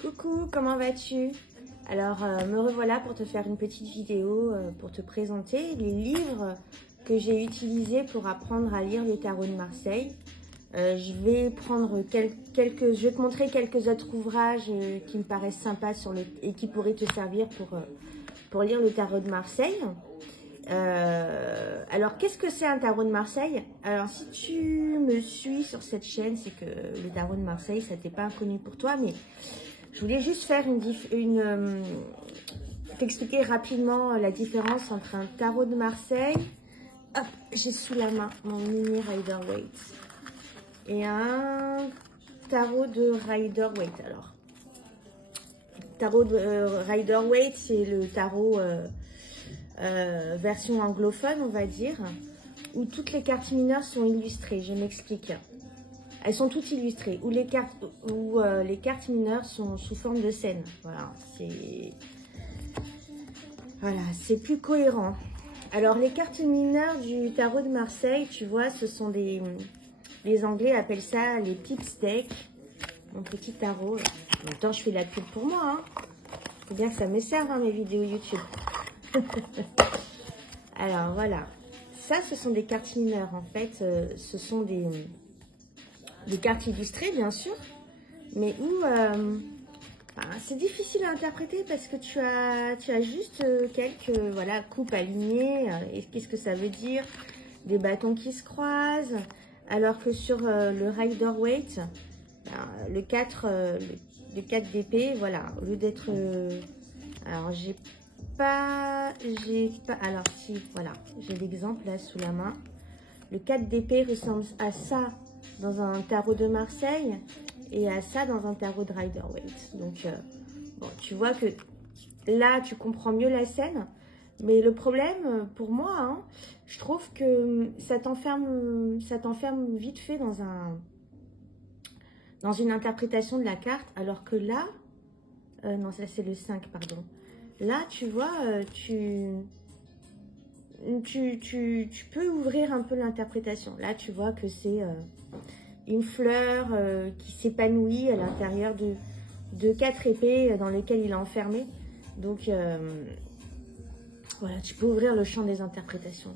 Coucou, comment vas-tu? Alors, me revoilà pour te faire une petite vidéo pour te présenter les livres que j'ai utilisés pour apprendre à lire le tarot de Marseille. Je vais prendre je vais te montrer quelques autres ouvrages qui me paraissent sympas et qui pourraient te servir pour lire le tarot de Marseille. Alors, qu'est-ce que c'est un tarot de Marseille? Alors, si tu me suis sur cette chaîne, c'est que le tarot de Marseille, ça t'est pas inconnu pour toi, mais je voulais juste faire t'expliquer rapidement la différence entre un tarot de Marseille, hop, j'ai sous la main mon mini Rider-Waite, et un tarot de Rider-Waite. Alors, tarot de Rider-Waite, c'est le tarot version anglophone, on va dire, où toutes les cartes mineures sont illustrées. Je m'explique. Elles sont toutes illustrées, où les cartes mineures sont sous forme de scène. Voilà, c'est plus cohérent. Alors, les cartes mineures du tarot de Marseille, tu vois, ce sont les Anglais appellent ça les pips deck. Mon petit tarot. En même temps, je fais de la pub pour moi. Hein. Faut bien que ça me serve, hein, mes vidéos YouTube. Alors, voilà. Ça, ce sont des cartes mineures. En fait, ce sont des cartes illustrées, bien sûr, mais où c'est difficile à interpréter parce que tu as juste quelques coupes alignées. Et qu'est-ce que ça veut dire? Des bâtons qui se croisent. Alors que sur le Rider-Waite, le 4 d'épée, voilà, au lieu d'être... alors, alors si, voilà, j'ai l'exemple là sous la main. Le 4 d'épée ressemble à ça dans un tarot de Marseille et à ça dans un tarot de Rider-Waite. Donc, bon, tu vois que là, tu comprends mieux la scène. Mais le problème, pour moi, hein, je trouve que ça t'enferme vite fait dans une interprétation de la carte. Alors que là, non, ça c'est le 5, pardon. Là, tu vois, tu peux ouvrir un peu l'interprétation. Là, tu vois que c'est une fleur qui s'épanouit à l'intérieur de 4 épées dans lesquelles il est enfermé. Donc, voilà, tu peux ouvrir le champ des interprétations.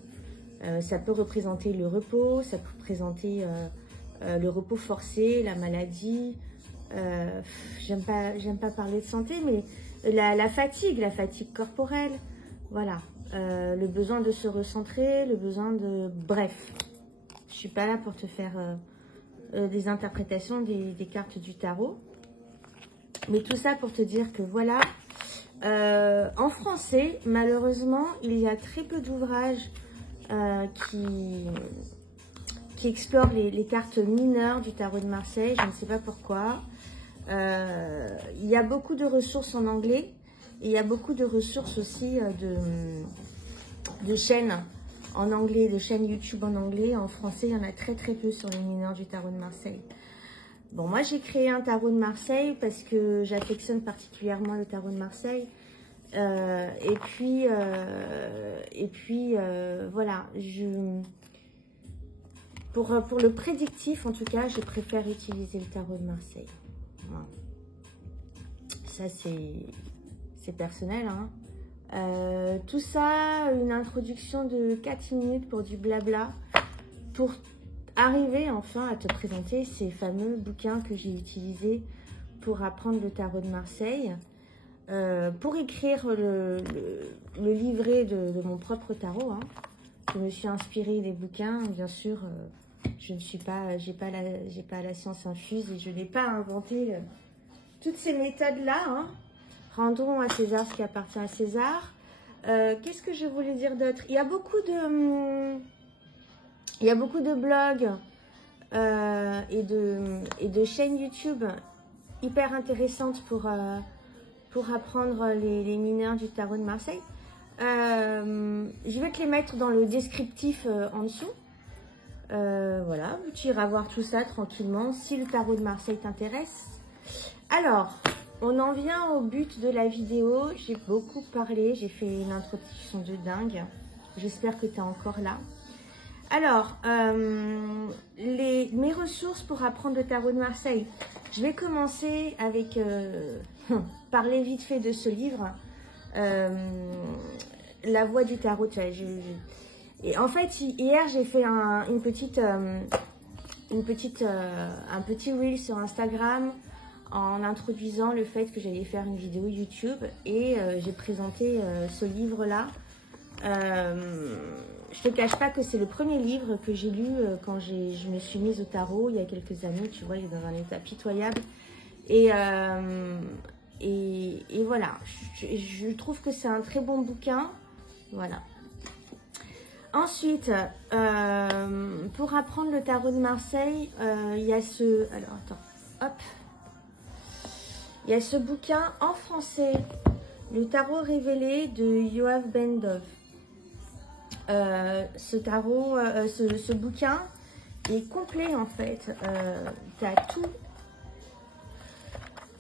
Ça peut représenter le repos, ça peut représenter le repos forcé, la maladie. J'aime pas parler de santé, mais la fatigue corporelle. Voilà. Le besoin de se recentrer, le besoin de... Bref, je suis pas là pour te faire des interprétations des cartes du tarot. Mais tout ça pour te dire que voilà, en français, malheureusement, il y a très peu d'ouvrages qui explorent les cartes mineures du tarot de Marseille. Je ne sais pas pourquoi. Il y a beaucoup de ressources en anglais. Et il y a beaucoup de ressources aussi de chaînes en anglais, de chaînes YouTube en anglais. En français, il y en a très très peu sur les mineurs du tarot de Marseille. Bon, moi j'ai créé un tarot de Marseille parce que j'affectionne particulièrement le tarot de Marseille. Et puis voilà, pour le prédictif, en tout cas, je préfère utiliser le tarot de Marseille. Voilà. Ça, c'est personnel, hein. Tout ça, une introduction de 4 minutes pour du blabla, pour arriver enfin à te présenter ces fameux bouquins que j'ai utilisés pour apprendre le tarot de Marseille, pour écrire le livret de mon propre tarot, hein. Je me suis inspirée des bouquins, bien sûr. Je ne suis pas, j'ai pas la science infuse et je n'ai pas inventé toutes ces méthodes-là, hein. Rendons à César ce qui appartient à César. Qu'est-ce que je voulais dire d'autre? Il y a beaucoup de blogs et de chaînes YouTube hyper intéressantes pour apprendre les mineurs du tarot de Marseille. Je vais te les mettre dans le descriptif en dessous. Voilà, tu iras voir tout ça tranquillement si le tarot de Marseille t'intéresse. Alors, on en vient au but de la vidéo. J'ai beaucoup parlé, j'ai fait une introduction de dingue. J'espère que tu es encore là. Alors, mes ressources pour apprendre le tarot de Marseille. Je vais commencer avec parler vite fait de ce livre, La Voix du Tarot. Tu vois, et en fait, hier, j'ai fait un petit reel sur Instagram en introduisant le fait que j'allais faire une vidéo YouTube et j'ai présenté ce livre-là. Je te cache pas que c'est le premier livre que j'ai lu quand je me suis mise au tarot il y a quelques années. Tu vois, il est dans un état pitoyable. Et voilà, je trouve que c'est un très bon bouquin. Voilà. Ensuite, pour apprendre le tarot de Marseille, il y a ce... Alors, attends, hop. Il y a ce bouquin en français, Le tarot révélé de Yoav Ben-Dov. Ce bouquin est complet en fait.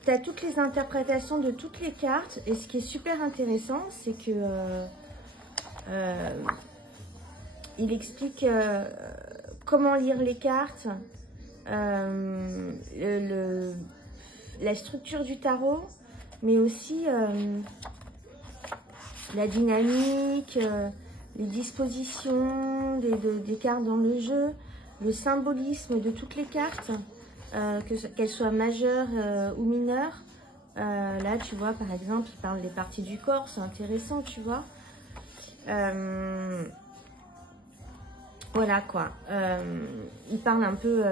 T'as toutes les interprétations de toutes les cartes. Et ce qui est super intéressant, c'est que il explique comment lire les cartes, la structure du tarot, mais aussi la dynamique, les dispositions des cartes dans le jeu, le symbolisme de toutes les cartes, qu'elles soient majeures ou mineures. Là, tu vois, par exemple, il parle des parties du corps, c'est intéressant, tu vois. Voilà quoi. Il parle un peu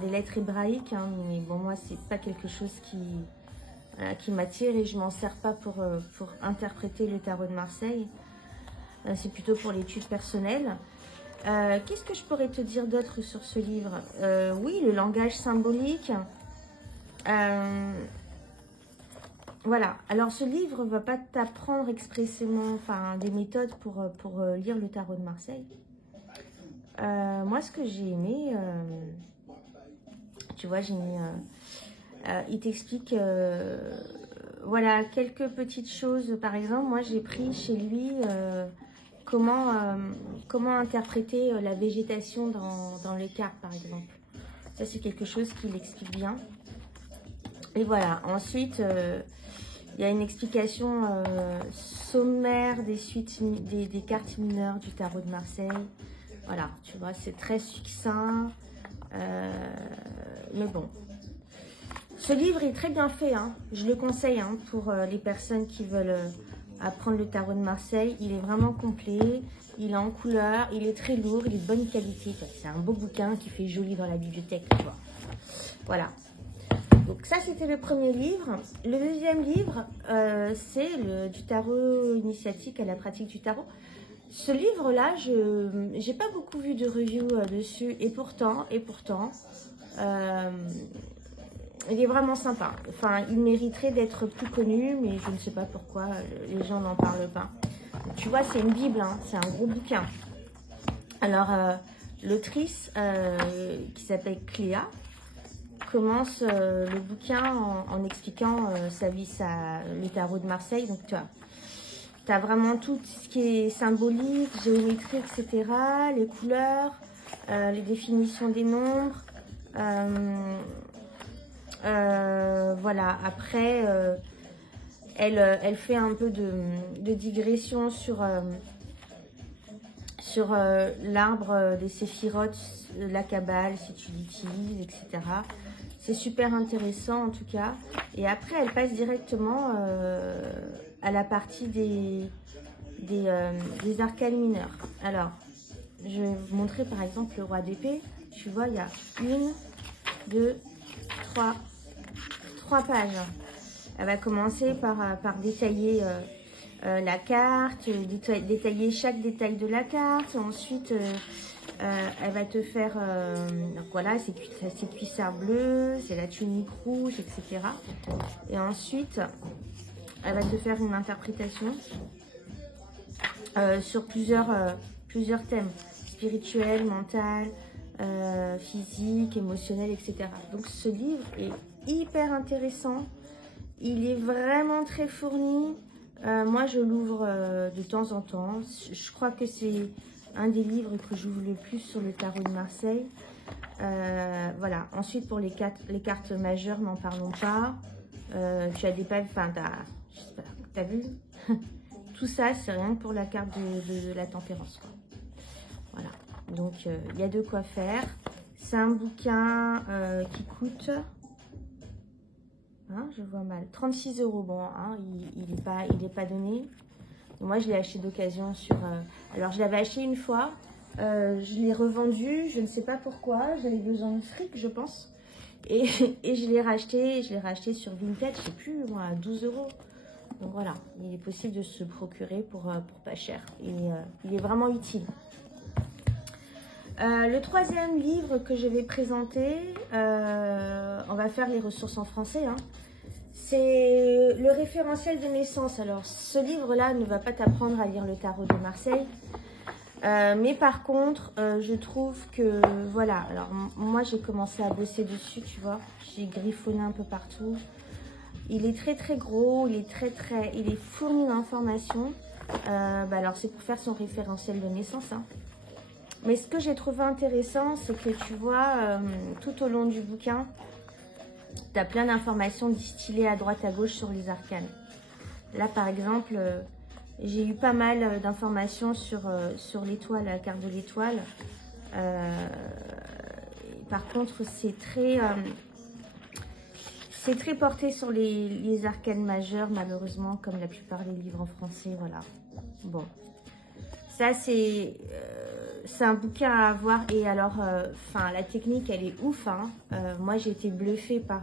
des lettres hébraïques, hein, mais bon, moi, c'est pas quelque chose qui m'attire et je m'en sers pas pour interpréter le tarot de Marseille. C'est plutôt pour l'étude personnelle. Qu'est-ce que je pourrais te dire d'autre sur ce livre? Oui, le langage symbolique. Voilà. Alors, ce livre ne va pas t'apprendre expressément des méthodes pour lire le tarot de Marseille. Moi, ce que j'ai aimé, tu vois, j'ai mis... il t'explique... voilà, quelques petites choses. Par exemple, moi, j'ai pris chez lui... comment interpréter la végétation dans les cartes, par exemple. Ça, c'est quelque chose qu'il explique bien. Et voilà. Ensuite, il y a une explication sommaire des suites, des cartes mineures du tarot de Marseille. Voilà, tu vois, c'est très succinct. Mais bon. Ce livre est très bien fait, hein. Je le conseille hein, pour les personnes qui veulent... apprendre le tarot de Marseille. Il est vraiment complet, il est en couleur, il est très lourd, il est de bonne qualité. C'est un beau bouquin qui fait joli dans la bibliothèque, tu vois. Voilà. Donc ça, c'était le premier livre. Le deuxième livre, c'est du tarot initiatique à la pratique du tarot. Ce livre-là, je n'ai pas beaucoup vu de review dessus. Et pourtant, il est vraiment sympa. Enfin, il mériterait d'être plus connu, mais je ne sais pas pourquoi les gens n'en parlent pas. Tu vois, c'est une Bible, hein, c'est un gros bouquin. Alors, l'autrice, qui s'appelle Cléa, commence le bouquin en expliquant sa vie, le tarot de Marseille. Donc, tu as vraiment tout ce qui est symbolique, géométrie, etc., les couleurs, les définitions des nombres. Voilà, après, elle fait un peu de digression sur l'arbre des séphirotes, la Kabbale, si tu l'utilises, etc. C'est super intéressant en tout cas. Et après, elle passe directement à la partie des arcanes mineurs. Alors, je vais vous montrer par exemple le roi d'épée. Tu vois, il y a 1, 2, 3 pages. Elle va commencer par détailler la carte, détailler chaque détail de la carte. Ensuite, elle va te faire, donc voilà, c'est cuissard bleu, c'est la tunique rouge, etc. Et ensuite, elle va te faire une interprétation sur plusieurs thèmes, spirituel, mental, physique, émotionnel, etc. Donc ce livre est hyper intéressant, il est vraiment très fourni. Moi je l'ouvre de temps en temps. Je crois que c'est un des livres que j'ouvre le plus sur le tarot de Marseille. Voilà. Ensuite, pour les cartes majeures, n'en parlons pas. Tu as des pages, enfin, j'espère que tu as vu. Tout ça, c'est rien que pour la carte de la tempérance, quoi. Voilà. Donc, il y a de quoi faire. C'est un bouquin qui coûte... Hein, je vois mal. 36 €. Bon, hein, il est pas donné. Moi, je l'ai acheté d'occasion sur... alors, je l'avais acheté une fois. Je l'ai revendu. Je ne sais pas pourquoi. J'avais besoin de fric, je pense. Et je l'ai racheté. Je l'ai racheté sur Vinted. Je sais plus, moi, à 12 €. Donc, voilà. Il est possible de se procurer pour pas cher. Il est vraiment utile. Le troisième livre que je vais présenter, on va faire les ressources en français, hein. C'est le référentiel de naissance. Alors, ce livre-là ne va pas t'apprendre à lire le tarot de Marseille. Mais par contre, je trouve que, voilà, alors moi j'ai commencé à bosser dessus, tu vois. J'ai griffonné un peu partout. Il est très très gros, il est fourni d'informations. Alors c'est pour faire son référentiel de naissance, hein. Mais ce que j'ai trouvé intéressant, c'est que tu vois, tout au long du bouquin, tu as plein d'informations distillées à droite à gauche sur les arcanes. Là, par exemple, j'ai eu pas mal d'informations sur l'étoile, la carte de l'étoile. Par contre, c'est très porté sur les arcanes majeures, malheureusement, comme la plupart des livres en français. Voilà. Bon. Ça, c'est un bouquin à avoir. Et alors, la technique, elle est ouf, hein. Moi, j'ai été bluffée par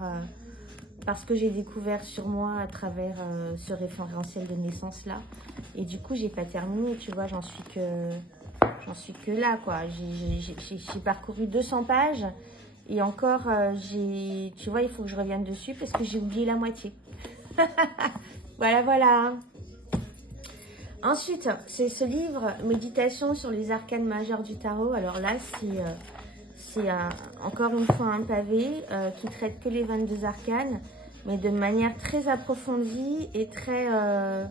ce que j'ai découvert sur moi à travers ce référentiel de naissance-là. Et du coup, j'ai pas terminé, tu vois, j'en suis que là, quoi. J'ai parcouru 200 pages. Et encore, tu vois, il faut que je revienne dessus parce que j'ai oublié la moitié. Voilà, voilà. Ensuite, c'est ce livre, Méditation sur les arcanes majeures du tarot. Alors là, c'est encore une fois un pavé qui traite que les 22 arcanes, mais de manière très approfondie et très... Ah,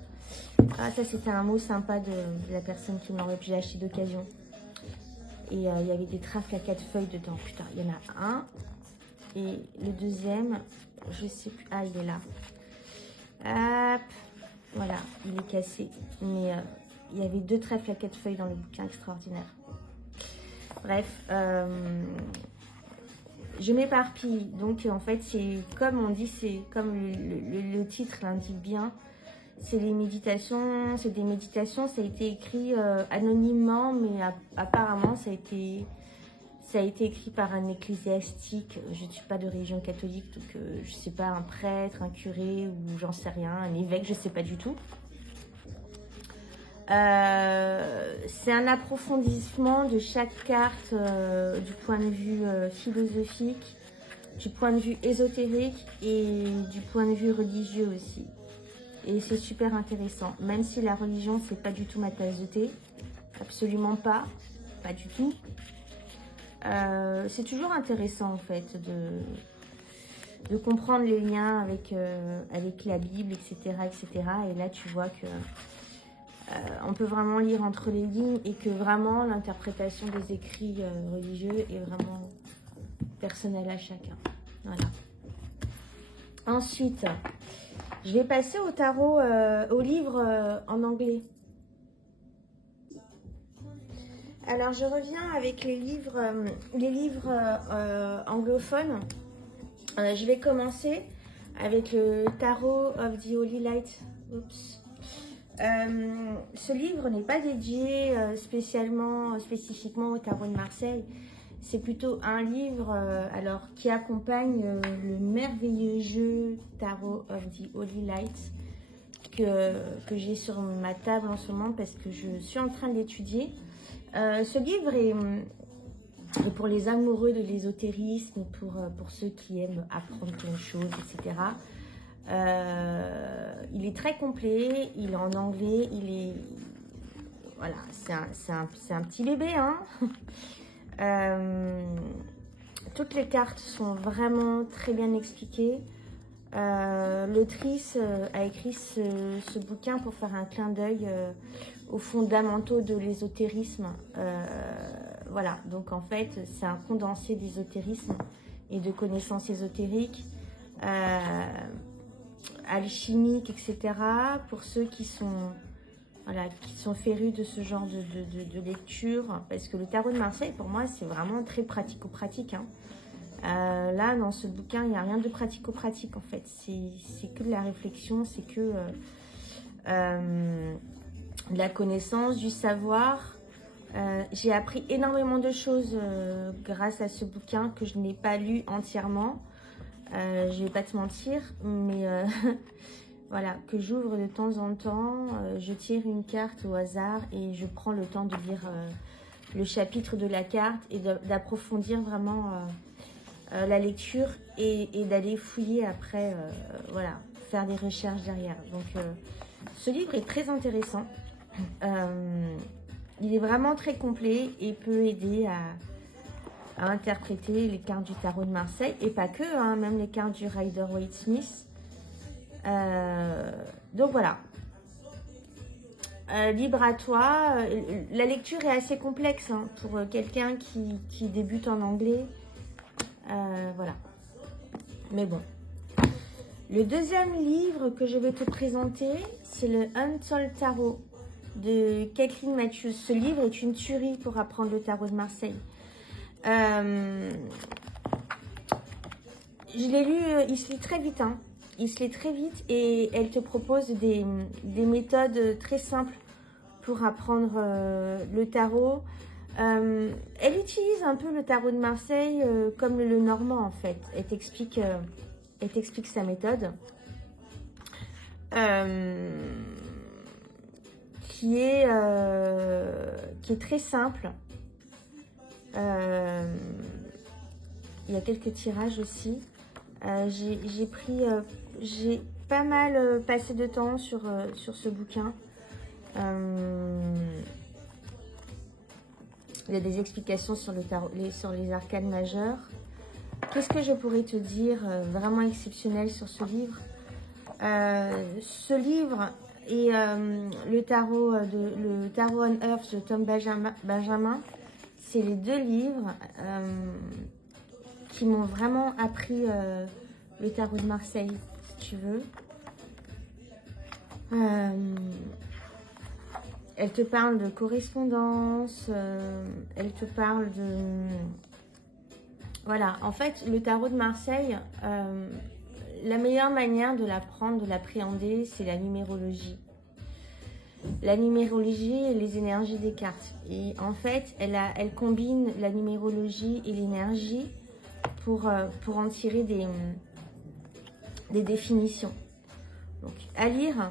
ça, c'était un mot sympa de la personne qui m'aurait pu acheter d'occasion. Et il y avait des trafles à 4 feuilles dedans. Putain, il y en a un. Et le deuxième, je sais plus. Ah, il est là. Hop. Voilà, il est cassé. Mais il y avait 2 trèfles à 4 feuilles dans le bouquin, extraordinaire. Bref, je m'éparpille. Donc, en fait, c'est comme on dit, c'est comme le titre l'indique bien. C'est des méditations. Ça a été écrit anonymement, mais apparemment, ça a été écrit par un ecclésiastique. Je ne suis pas de religion catholique, donc je ne sais pas, un prêtre, un curé, ou j'en sais rien, un évêque, je ne sais pas du tout. C'est un approfondissement de chaque carte du point de vue philosophique, du point de vue ésotérique et du point de vue religieux aussi. Et c'est super intéressant, même si la religion, c'est pas du tout ma tasse de thé, absolument pas du tout. C'est toujours intéressant en fait de comprendre les liens avec la Bible, etc., etc. Et là, tu vois que on peut vraiment lire entre les lignes et que vraiment l'interprétation des écrits religieux est vraiment personnelle à chacun. Voilà. Ensuite, je vais passer au tarot, au livre en anglais. Alors, je reviens avec les livres anglophones. Je vais commencer avec le Tarot of the Holy Light. Oups. Ce livre n'est pas dédié spécifiquement au tarot de Marseille. C'est plutôt un livre qui accompagne le merveilleux jeu Tarot of the Holy Light que j'ai sur ma table en ce moment parce que je suis en train de l'étudier. Ce livre est pour les amoureux de l'ésotérisme, pour ceux qui aiment apprendre plein de choses, etc. Il est très complet, il est en anglais, voilà, c'est un petit bébé, hein. Toutes les cartes sont vraiment très bien expliquées. L'autrice a écrit ce bouquin pour faire un clin d'œil aux fondamentaux de l'ésotérisme. Voilà, donc en fait, c'est un condensé d'ésotérisme et de connaissances ésotériques, alchimiques, etc. Pour ceux qui sont, voilà, qui sont férus de ce genre de lecture. Parce que le tarot de Marseille, pour moi, c'est vraiment très pratico-pratique, hein. Là, dans ce bouquin, il n'y a rien de pratico-pratique, en fait. C'est que de la réflexion, c'est que de la connaissance, du savoir. J'ai appris énormément de choses grâce à ce bouquin que je n'ai pas lu entièrement. Je vais pas te mentir, mais voilà, que j'ouvre de temps en temps. Je tire une carte au hasard et je prends le temps de lire le chapitre de la carte et d'approfondir vraiment la lecture et d'aller fouiller après, voilà, faire des recherches derrière. Donc, ce livre est très intéressant. Il est vraiment très complet et peut aider à interpréter les cartes du tarot de Marseille. Et pas que, hein, même les cartes du Rider-Waite-Smith. Donc voilà. Libre à toi. La lecture est assez complexe, hein, pour quelqu'un qui débute en anglais. Voilà. Mais bon. Le deuxième livre que je vais te présenter, c'est le Untold Tarot de Kathleen Matthews. Ce livre est une tuerie pour apprendre le tarot de Marseille. Je l'ai lu, il se lit très vite, hein. Il se lit très vite et elle te propose des méthodes très simples pour apprendre le tarot. Elle utilise un peu le tarot de Marseille comme le normand, en fait. Elle t'explique sa méthode. Qui est très simple. Il y a quelques tirages aussi. J'ai pas mal passé de temps sur ce bouquin. Il y a des explications sur le tarot, sur les arcanes majeures. Qu'est-ce que je pourrais te dire vraiment exceptionnel sur ce livre? Ce livre et le tarot on Earth de Tom Benjamin, c'est les deux livres qui m'ont vraiment appris le tarot de Marseille, si tu veux. Elle te parle de correspondance, elle te parle de... Voilà, en fait, le tarot de Marseille, la meilleure manière de l'apprendre, de l'appréhender, c'est la numérologie. La numérologie et les énergies des cartes. Et en fait, elle combine la numérologie et l'énergie pour en tirer des définitions. Donc, à lire,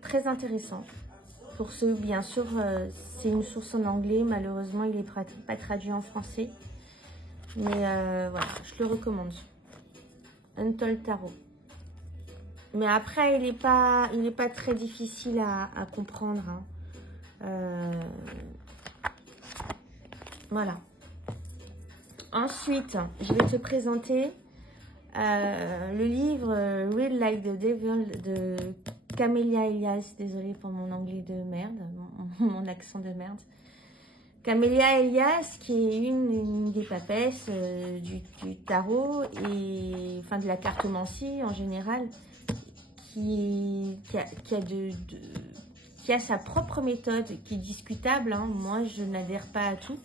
très intéressant. Pour ceux, bien sûr, c'est une source en anglais. Malheureusement, il n'est pas traduit en français. Mais voilà, je le recommande. Untold Tarot. Mais après, il n'est pas très difficile à comprendre, hein. Voilà. Ensuite, je vais te présenter le livre Read Like the Devil de Camélia Elias. Désolée pour mon anglais de merde, mon accent de merde. Camélia Elias, qui est une des papesses du tarot et enfin de la cartomancie en général, qui a sa propre méthode qui est discutable, hein. Moi, je n'adhère pas à tout.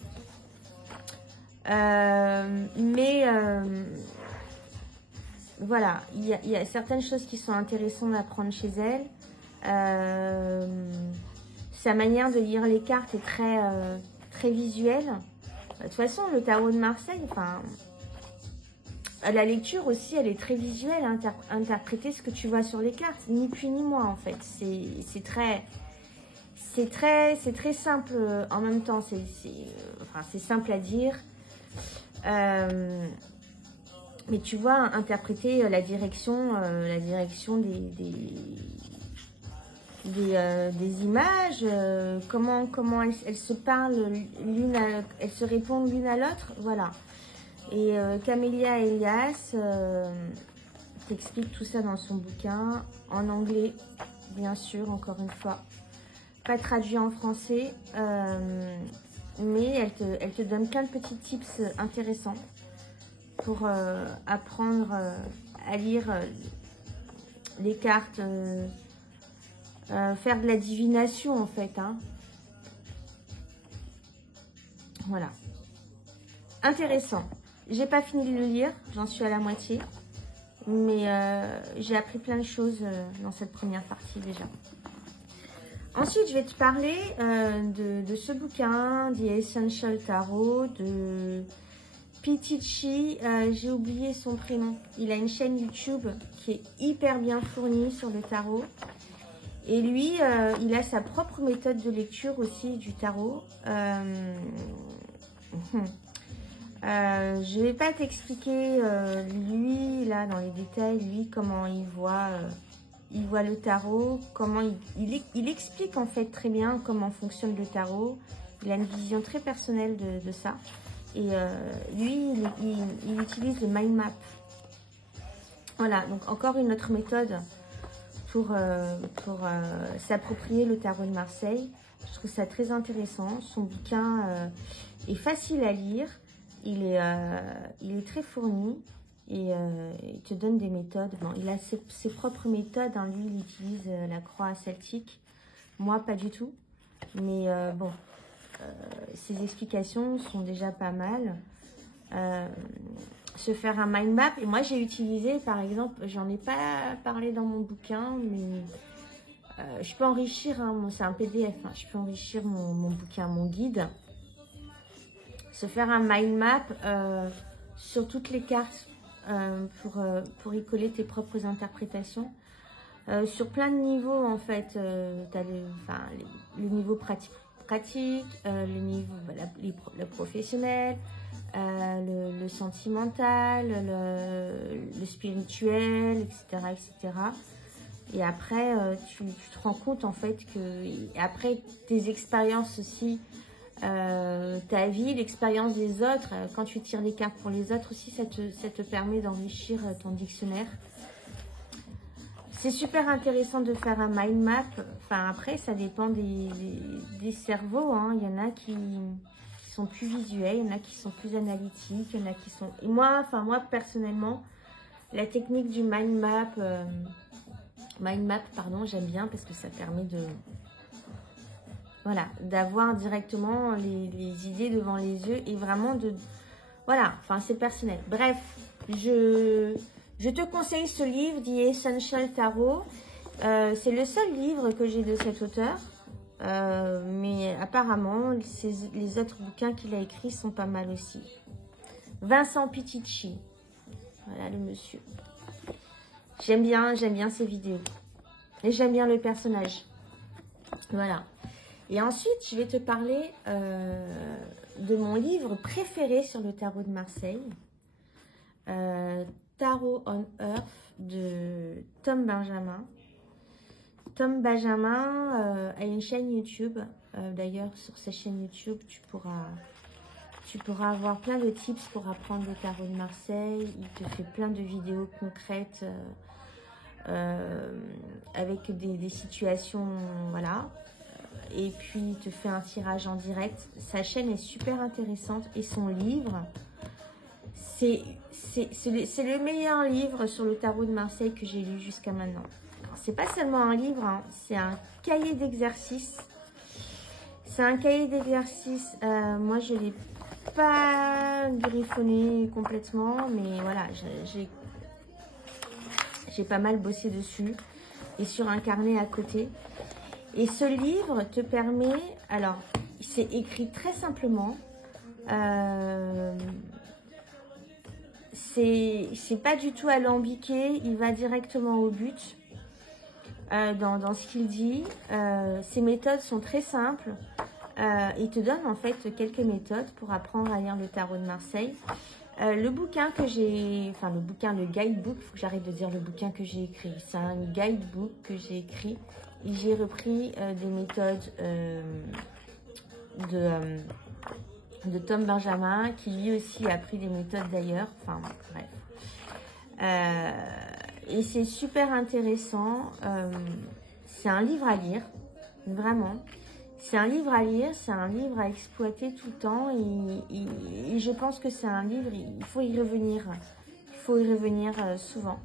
Voilà, il y a certaines choses qui sont intéressantes à apprendre chez elle. Sa manière de lire les cartes est très visuelle. De toute façon, le tarot de Marseille, enfin, la lecture aussi, elle est très visuelle, hein, interpréter ce que tu vois sur les cartes, ni plus ni moins en fait. C'est très simple en même temps. C'est simple à dire. Mais tu vois, interpréter la direction des images, comment elles se parlent elles se répondent l'une à l'autre, voilà. Et Camélia Elias t'explique tout ça dans son bouquin, en anglais, bien sûr, encore une fois. Pas traduit en français, mais elle te donne plein de petits tips intéressants pour apprendre à lire les cartes, faire de la divination en fait. Hein. Voilà. Intéressant. J'ai pas fini de le lire, j'en suis à la moitié. Mais j'ai appris plein de choses dans cette première partie déjà. Ensuite, je vais te parler de ce bouquin, The Essential Tarot, de Pitichi. J'ai oublié son prénom. Il a une chaîne YouTube qui est hyper bien fournie sur le tarot. Et lui, il a sa propre méthode de lecture aussi du tarot. Je vais pas t'expliquer lui là dans les détails, lui comment il voit le tarot, comment il explique en fait très bien comment fonctionne le tarot. Il a une vision très personnelle de ça. Et lui, il utilise le mind map. Voilà, donc encore une autre méthode pour s'approprier le tarot de Marseille. Je trouve ça très intéressant. Son bouquin est facile à lire. Il est très fourni et il te donne des méthodes. Bon, il a ses propres méthodes. Hein. Lui, il utilise la croix celtique. Moi, pas du tout. Mais bon, ses explications sont déjà pas mal. Se faire un mind map. Et moi, j'ai utilisé, par exemple, j'en ai pas parlé dans mon bouquin, mais je peux enrichir, hein, c'est un PDF, hein, je peux enrichir mon bouquin, mon guide. Se faire un mind map sur toutes les cartes pour y coller tes propres interprétations. Sur plein de niveaux, en fait, tu as le niveau pratique, le niveau le professionnel, le sentimental, le spirituel, etc., etc. Et après, tu te rends compte, en fait, que après tes expériences aussi, ta vie, l'expérience des autres, quand tu tires les cartes pour les autres aussi, ça te permet d'enrichir ton dictionnaire. C'est super intéressant de faire un mind map. Enfin, après, ça dépend des cerveaux. Hein. Il y en a qui sont plus visuels, il y en a qui sont plus analytiques, il y en a qui sont... Et moi, personnellement, la technique du mind map, j'aime bien parce que ça permet de... Voilà, d'avoir directement les idées devant les yeux et vraiment de... Voilà, enfin, c'est personnel. Bref, je te conseille ce livre, The Essential Tarot. C'est le seul livre que j'ai de cet auteur. Mais apparemment, les autres bouquins qu'il a écrits sont pas mal aussi. Vincent Pitichi. Voilà le monsieur. J'aime bien ses vidéos. Et j'aime bien le personnage. Voilà. Et ensuite, je vais te parler de mon livre préféré sur le tarot de Marseille. Tarot on Earth de Tom Benjamin. Tom Benjamin a une chaîne YouTube. D'ailleurs, sur sa chaîne YouTube, tu pourras avoir plein de tips pour apprendre le tarot de Marseille. Il te fait plein de vidéos concrètes avec des situations, voilà. Et puis, il te fait un tirage en direct. Sa chaîne est super intéressante. Et son livre, c'est le meilleur livre sur le tarot de Marseille que j'ai lu jusqu'à maintenant. C'est pas seulement un livre, hein, c'est un cahier d'exercices. C'est un cahier d'exercices. Moi, je l'ai pas griffonné complètement, mais voilà, j'ai pas mal bossé dessus. Et sur un carnet à côté. Et ce livre te permet... Alors, c'est écrit très simplement. C'est pas du tout alambiqué. Il va directement au but dans ce qu'il dit. Ses méthodes sont très simples. Il te donne en fait quelques méthodes pour apprendre à lire le tarot de Marseille. Le bouquin que j'ai... Enfin, le guidebook. Il faut que j'arrête de dire le bouquin que j'ai écrit. C'est un guidebook que j'ai écrit. Et j'ai repris des méthodes de Tom Benjamin, qui lui aussi a pris des méthodes d'ailleurs. Enfin, bref. Et c'est super intéressant. C'est un livre à lire, vraiment. C'est un livre à lire, c'est un livre à exploiter tout le temps. Et je pense que c'est un livre, il faut y revenir. Il faut y revenir souvent.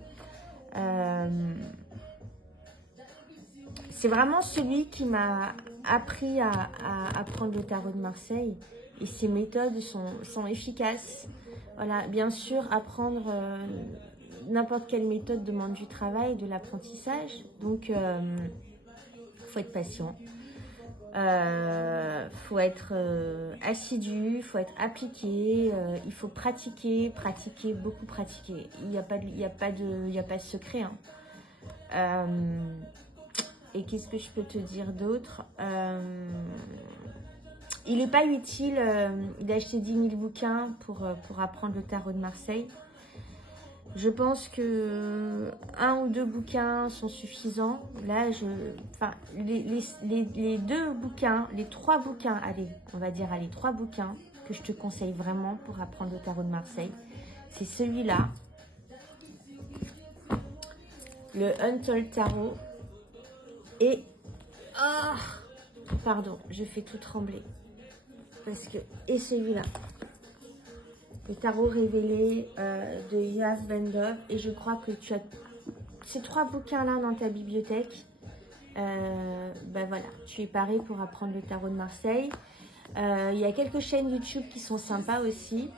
C'est vraiment celui qui m'a appris à apprendre le tarot de Marseille. Et ses méthodes sont efficaces. Voilà, bien sûr, apprendre n'importe quelle méthode demande du travail, de l'apprentissage. Donc, faut être patient. Faut être assidu, faut être appliqué. Il faut pratiquer, beaucoup pratiquer. Il n'y a pas de secret. Hein. Et qu'est-ce que je peux te dire d'autre? Il n'est pas utile, il a acheté 10 000 bouquins pour apprendre le tarot de Marseille. Je pense que 1 ou 2 bouquins sont suffisants. Là, les 2 bouquins, les 3 bouquins, allez, on va dire, allez, 3 bouquins que je te conseille vraiment pour apprendre le tarot de Marseille. C'est celui-là, le Untold Tarot. Et, pardon, je fais tout trembler. Et celui-là, le tarot révélé de Yoav Bendov. Et je crois que tu as ces 3 bouquins-là dans ta bibliothèque. Ben voilà, tu es paré pour apprendre le tarot de Marseille. Il y a quelques chaînes YouTube qui sont sympas aussi.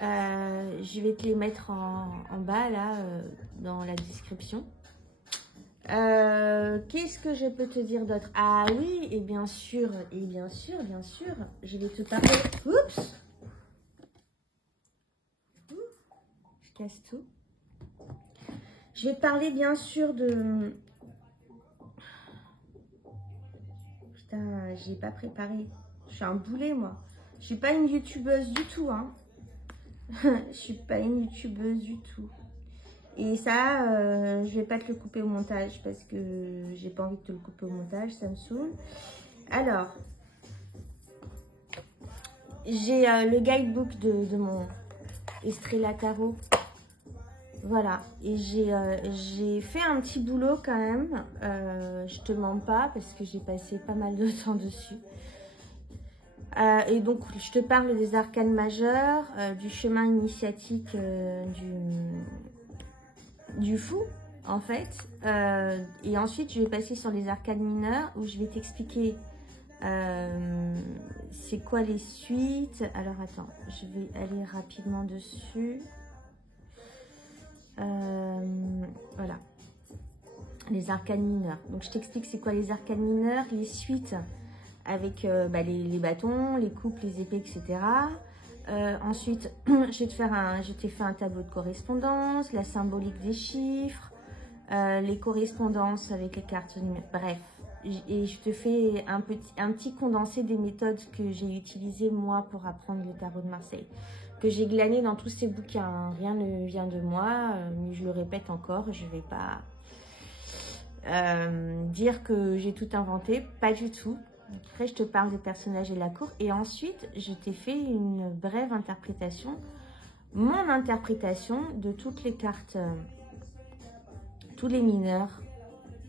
Je vais te les mettre en bas, là, dans la description. Qu'est-ce que je peux te dire d'autre? Ah oui, et bien sûr, je vais te parler. Oups! Je casse tout. Je vais te parler bien sûr de... Putain, j'ai pas préparé. Je suis un boulet, moi. Je suis pas une youtubeuse du tout, hein. Je suis pas une youtubeuse du tout. Et ça, je vais pas te le couper au montage parce que j'ai pas envie de te le couper au montage, ça me saoule. Alors, j'ai le guidebook de mon Estrella Tarot. Voilà, et j'ai fait un petit boulot quand même. Je te mens pas parce que j'ai passé pas mal de temps dessus. Et donc, je te parle des arcanes majeurs, du chemin initiatique du fou, en fait. Et ensuite, je vais passer sur les arcanes mineures où je vais t'expliquer c'est quoi les suites. Alors, attends, je vais aller rapidement dessus. Voilà. Les arcanes mineures. Donc, je t'explique c'est quoi les arcanes mineures, les suites avec les bâtons, les coupes, les épées, etc. Ensuite, je t'ai fait un tableau de correspondance, la symbolique des chiffres, les correspondances avec les cartes numériques, bref. Et je te fais un petit condensé des méthodes que j'ai utilisées moi pour apprendre le tarot de Marseille, que j'ai glané dans tous ces bouquins. Rien ne vient de moi, mais je le répète encore, je ne vais pas dire que j'ai tout inventé, pas du tout. Après, je te parle des personnages et de la cour. Et ensuite, je t'ai fait une brève interprétation, mon interprétation de toutes les cartes, tous les mineurs,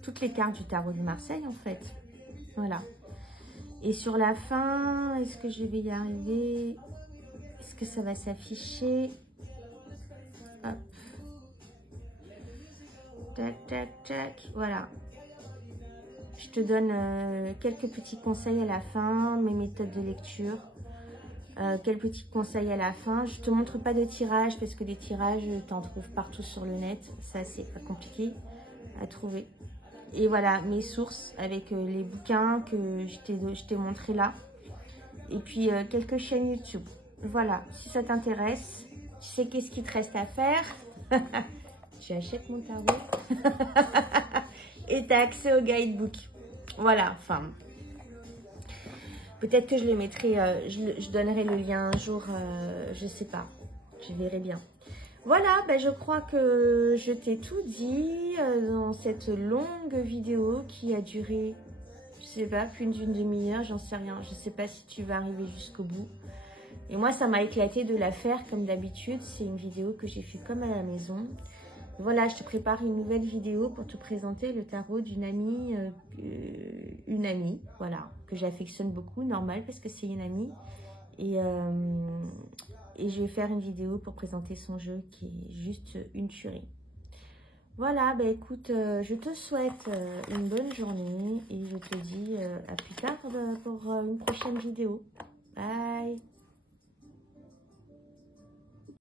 toutes les cartes du tarot de Marseille, en fait. Voilà. Et sur la fin, est-ce que je vais y arriver? Est-ce que ça va s'afficher? Hop. Tac, tac, tac. Voilà. Je te donne quelques petits conseils à la fin, mes méthodes de lecture. Quelques petits conseils à la fin. Je ne te montre pas de tirage parce que les tirages, tu en trouves partout sur le net. Ça, c'est pas compliqué à trouver. Et voilà, mes sources avec les bouquins que je t'ai montré là. Et puis, quelques chaînes YouTube. Voilà, si ça t'intéresse, tu sais qu'est-ce qu'il te reste à faire. J'achète mon tarot. Et tu as accès au guidebook. Voilà, enfin, peut-être que je le mettrai, je donnerai le lien un jour, je sais pas, je verrai bien. Voilà, ben je crois que je t'ai tout dit dans cette longue vidéo qui a duré, je sais pas, plus d'une demi-heure, j'en sais rien. Je sais pas si tu vas arriver jusqu'au bout. Et moi, ça m'a éclaté de la faire comme d'habitude. C'est une vidéo que j'ai fait comme à la maison. Voilà, je te prépare une nouvelle vidéo pour te présenter le tarot d'une amie, voilà, que j'affectionne beaucoup, normal, parce que c'est une amie. Et je vais faire une vidéo pour présenter son jeu qui est juste une tuerie. Voilà, bah écoute, je te souhaite une bonne journée et je te dis à plus tard pour une prochaine vidéo. Bye!